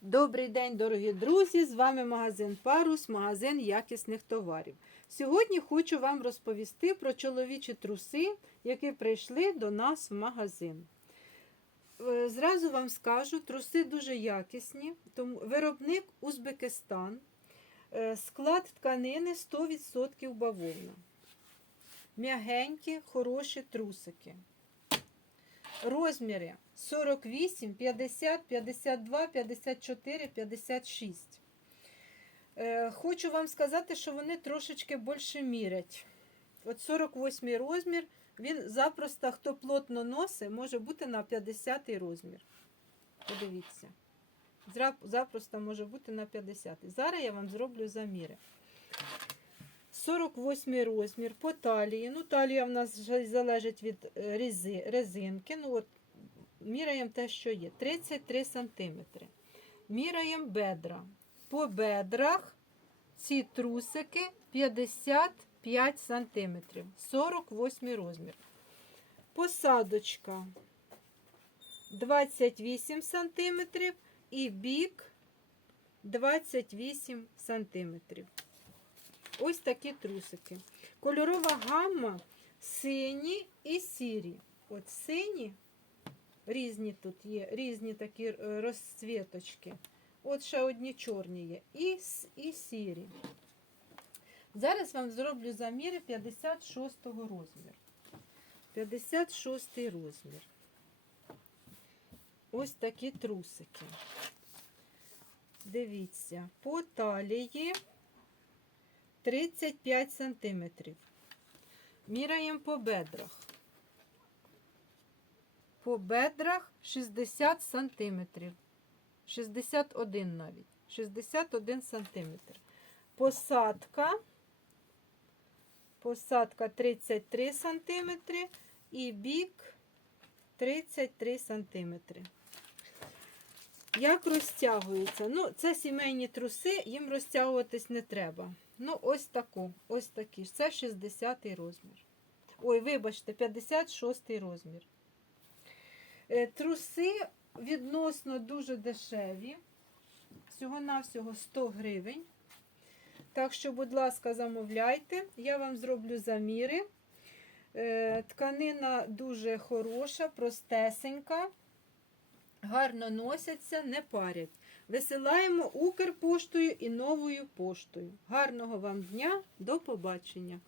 Добрий день, дорогі друзі! З вами магазин Парус, магазин якісних товарів. Сьогодні хочу вам розповісти про чоловічі труси, які прийшли до нас в магазин. Е, Зразу вам скажу, труси дуже якісні, тому виробник Узбекистан, Е, склад тканини 100% бавовна. М'ягенькі, хороші трусики. Розміри 48, 50, 52, 54, 56. Е, Хочу вам сказати, що вони трошечки більше мірять. От 48 розмір, він запросто, хто плотно носить, може бути на 50 розмір. Подивіться. Запросто може бути на 50. Зараз я вам зроблю заміри. 48 розмір по талії. Ну, талія в нас залежить від е, резинки. Ну, от, міряємо те, що є. 33 см. Міряємо бедра. По бедрах ці трусики 55 см. 48 розмір. Посадочка 28 см і бік 28 см. Ось такі трусики. Кольорова гамма сині і сірі. От сині, різні тут є, різні такі е, розцвіточки. От ще одні чорні є. І, і сірі. Зараз вам зроблю заміри 56-го розміру. 56 розмір. Ось такі трусики. Дивіться, по талії 35 сантиметрів. Міряємо по бедрах. По бедрах 60 сантиметрів. 61 навіть. 61 сантиметр. Посадка. Посадка 33 сантиметри і бік 33 сантиметри. Як розтягується? Ну, це сімейні труси, їм розтягуватись не треба. Ну, ось таку, ось такі. ж. Це 60-й розмір. Ой, вибачте, 56-й розмір. Е, Труси відносно дуже дешеві. Всього-навсього 100 гривень. Так що, будь ласка, замовляйте. Я вам зроблю заміри. Е, Тканина дуже хороша, простесенька. Гарно носяться, не парять. Висилаємо Укрпоштою і новою поштою. Гарного вам дня, до побачення!